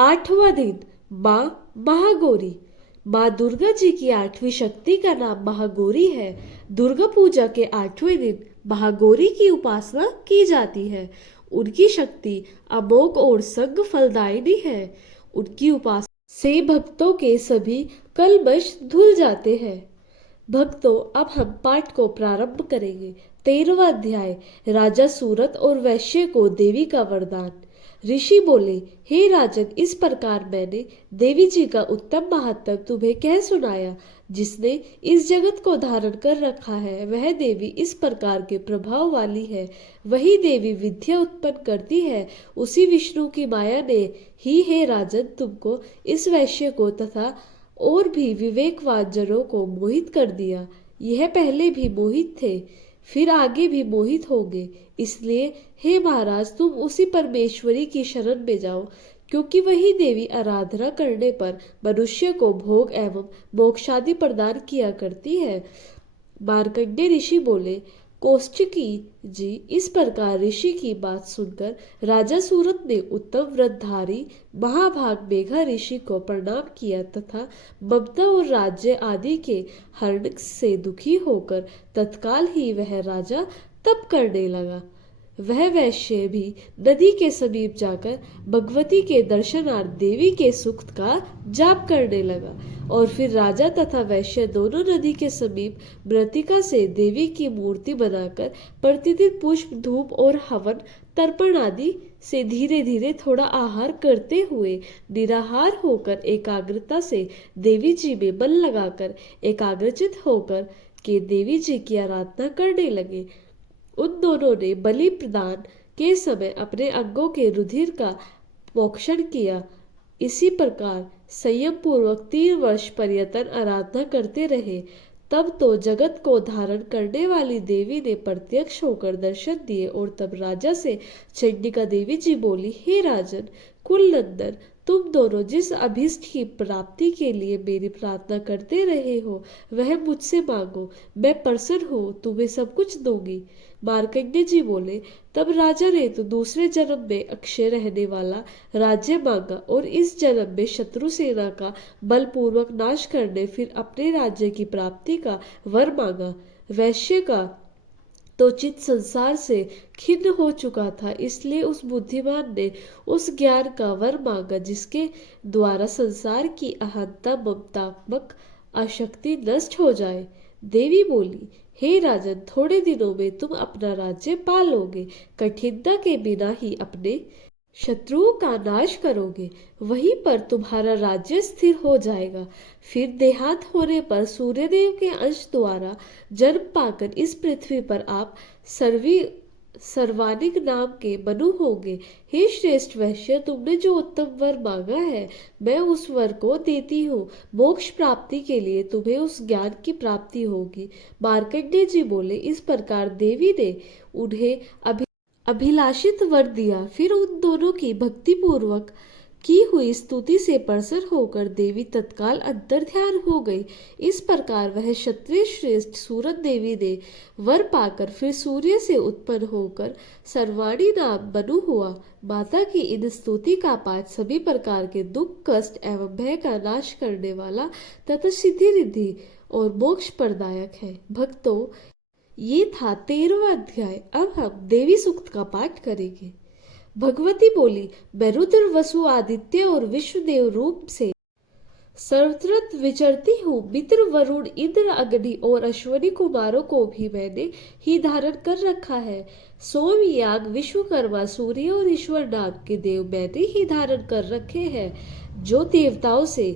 8वां दिन माँ महागौरी। माँ दुर्गा जी की 8वीं शक्ति का नाम महागौरी है। दुर्गा पूजा के 8वें दिन महागौरी की उपासना की जाती है। उनकी शक्ति अमोघ और सर्व फलदायिनी है। उनकी उपासना से भक्तों के सभी कलमश धुल जाते हैं। भक्तों, अब हम पाठ को प्रारंभ करेंगे। 13वां अध्याय, राजा सूरत और वैश्य को देवी का वरदान। ऋषि बोले, हे राजन, इस प्रकार मैंने देवी जी का उत्तम महात्म तुम्हें कह सुनाया। जिसने इस जगत को धारण कर रखा है वह देवी इस प्रकार के प्रभाव वाली है। वही देवी विद्या उत्पन्न करती है। उसी विष्णु की माया ने ही, हे राजन, तुमको, इस वैश्य को तथा और भी विवेकवान जनों को मोहित कर दिया। यह पहले भी मोहित थे, फिर आगे भी मोहित होंगे। इसलिए हे महाराज, तुम उसी परमेश्वरी की शरण में जाओ, क्योंकि वही देवी आराधना करने पर मनुष्य को भोग एवं मोक्षादि प्रदान किया करती है। मार्कंडेय ऋषि बोले, कौशिकी जी, इस प्रकार ऋषि की बात सुनकर राजा सूरत ने उत्तम व्रतधारी महाभाग मेघा ऋषि को प्रणाम किया तथा ममता और राज्य आदि के हरण से दुखी होकर तत्काल ही वह राजा तप करने लगा। वह वैश्य भी नदी के समीप जाकर भगवती के दर्शनार्थ देवी के सुख का जाप करने लगा। और फिर राजा तथा वैश्य दोनों नदी के समीप मृत्तिका से देवी की मूर्ति बनाकर प्रतिदिन पुष्प, धूप और हवन तर्पण आदि से धीरे धीरे थोड़ा आहार करते हुए निराहार होकर एकाग्रता से देवी जी में मन लगाकर एकाग्रचित होकर के देवी जी की आराधना करने लगे। उन दोनों ने बलि प्रदान के समय अपने अंगों के रुधिर का मोक्षण किया। इसी प्रकार संयम पूर्वक 3 वर्ष पर्यंत आराधना करते रहे। तब तो जगत को धारण करने वाली देवी ने प्रत्यक्ष होकर दर्शन दिए। और तब राजा से चंडिका देवी जी बोली, हे राजन कुल नंदन, तुम दोनों जिस अभीष्ट की प्राप्ति के लिए मेरी प्रार्थना करते रहे हो वह मुझसे मांगो, मैं प्रसन्न हूँ, तुम्हें सब कुछ दूंगी। मार्कंडेय जी बोले, तब राजा ने तो दूसरे जन्म में अक्षय रहने वाला राज्य मांगा और इस जन्म में शत्रु सेना का बलपूर्वक नाश करने फिर अपने राज्य की प्राप्ति का वर मांगा। वैश्य का तो चित्त संसार से खिन्न हो चुका था, इसलिए उस बुद्धिमान ने उस ज्ञान का वर मांगा जिसके द्वारा संसार की अहंता ममतात्मक आसक्ति नष्ट हो जाए। देवी बोली, हे राजन, थोड़े दिनों में तुम अपना राज्य पा लोगे। कठिनता के बिना ही अपने शत्रुओं का नाश करोगे, वहीं पर तुम्हारा राज्य स्थिर हो जाएगा। फिर देहांत होने पर सूर्यदेव के अंश द्वारा जन्म पाकर इस पृथ्वी पर आप सर्वानिक नाम के मनु होंगे। हे श्रेष्ठ वैश्य, तुमने जो उत्तम वर मांगा है मैं उस वर को देती हूँ। मोक्ष प्राप्ति के लिए तुम्हें उस ज्ञान की प्राप्ति होगी। मार्कंडेय जी बोले, इस प्रकार देवी ने उन्हें अभिलाषित वर दिया। फिर उन दोनों की भक्ति पूर्वक की हुई स्तुति से प्रसन्न होकर देवी तत्काल अंतर्ध्यान हो गई। इस प्रकार वह क्षत्रिय श्रेष्ठ सूरत देवी ने वर पाकर फिर सूर्य से उत्पन्न होकर सर्वाणी नाम मनु हुआ। माता की इन स्तुति का पाठ सभी प्रकार के दुख, कष्ट एवं भय का नाश करने वाला तथा सिद्धि रिद्धि और मोक्ष प्रदायक है। भक्तों, ये था 13वां अध्याय। अब हम देवी सूक्त का पाठ करेंगे। भगवती बोली, मैं रुद्र, वसु, आदित्य और विश्वदेव रूप से सर्वत्र विचरती हूँ। मित्र, वरुण, इंद्र, अग्नि और अश्वनी कुमारों को भी मैंने ही धारण कर रखा है। सोम, याग, विश्वकर्मा, सूर्य और ईश्वर नाम के देव मैंने ही धारण कर रखे हैं। जो देवताओं से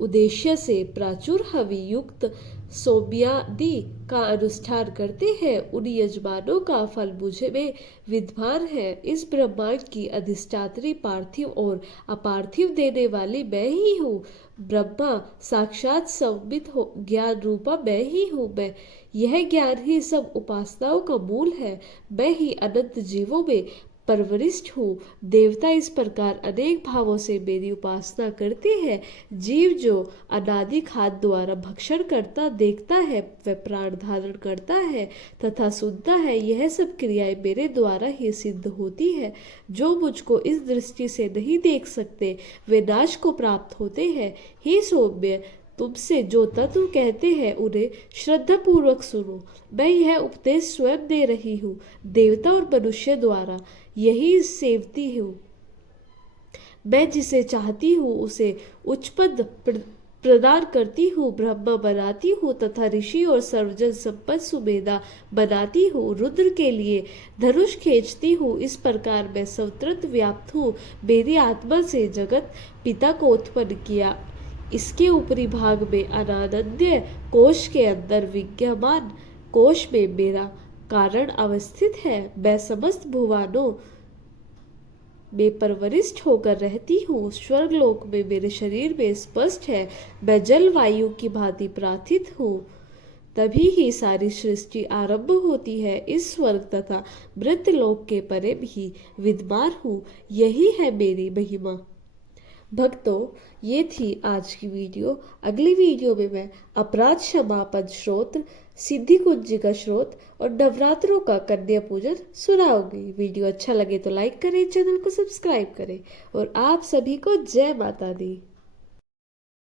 उद्देश्य से प्राचुर हवि युक्त सोम्यादि का अनुष्ठान करते हैं, उन यजमानों का फल मुझे में विद्वान है। इस ब्रह्मांड की अधिष्ठात्री, पार्थिव और अपार्थिव देने वाली मैं ही हूँ। ब्रह्मा साक्षात संवित ज्ञान रूपा मैं ही हूँ। मैं यह ज्ञान ही सब उपासनाओं का मूल है। मैं ही अनंत जीवों में परवरिष्ठ हूँ। देवता इस प्रकार अनेक भावों से मेरी उपासना करते हैं। जीव जो अनादि खाद्य द्वारा भक्षण करता देखता है, वह प्राण धारण करता है तथा सुनता है, यह सब क्रियाएं मेरे द्वारा ही सिद्ध होती है। जो मुझको इस दृष्टि से नहीं देख सकते, वे नाश को प्राप्त होते हैं। हे सौम्य, तुमसे जो तत्व कहते हैं उन्हें श्रद्धा पूर्वक सुनो। मैं यह उपदेश स्वयं दे रही हूँ, देवता और मनुष्य द्वारा यही सेवती हूँ। मैं जिसे चाहती हूँ उसे उच्च पद प्रदान करती हूँ, ब्रह्मा बनाती हूँ तथा ऋषि और सर्वजन संपन्न सुमेधा बनाती हूँ। रुद्र के लिए धनुष खींचती हूँ। इस प्रकार मैं सर्वत्र व्याप्त हूँ। मेरी आत्मा से जगत पिता को उत्पन्न किया। इसके ऊपरी भाग में अनाद्य कोश के अंदर विद्यमान कोश में मेरा कारण अवस्थित है। मैं समस्त भुवनों में परवरिष्ठ होकर रहती हूँ। स्वर्गलोक में मेरे शरीर में स्पष्ट है। मैं जल वायु की भांति प्रार्थित हूँ, तभी ही सारी सृष्टि आरंभ होती है। इस स्वर्ग तथा मृत्यलोक के परे भी विद्यमान हूँ। यही है मेरी महिमा। भक्तों, ये थी आज की वीडियो। अगली वीडियो में मैं अपराध क्षमापन श्रोत्र, सिद्धि कुंज का श्रोत और नवरात्रों का कन्या पूजन सुनाऊंगी। वीडियो अच्छा लगे तो लाइक करें, चैनल को सब्सक्राइब करें और आप सभी को जय माता दी।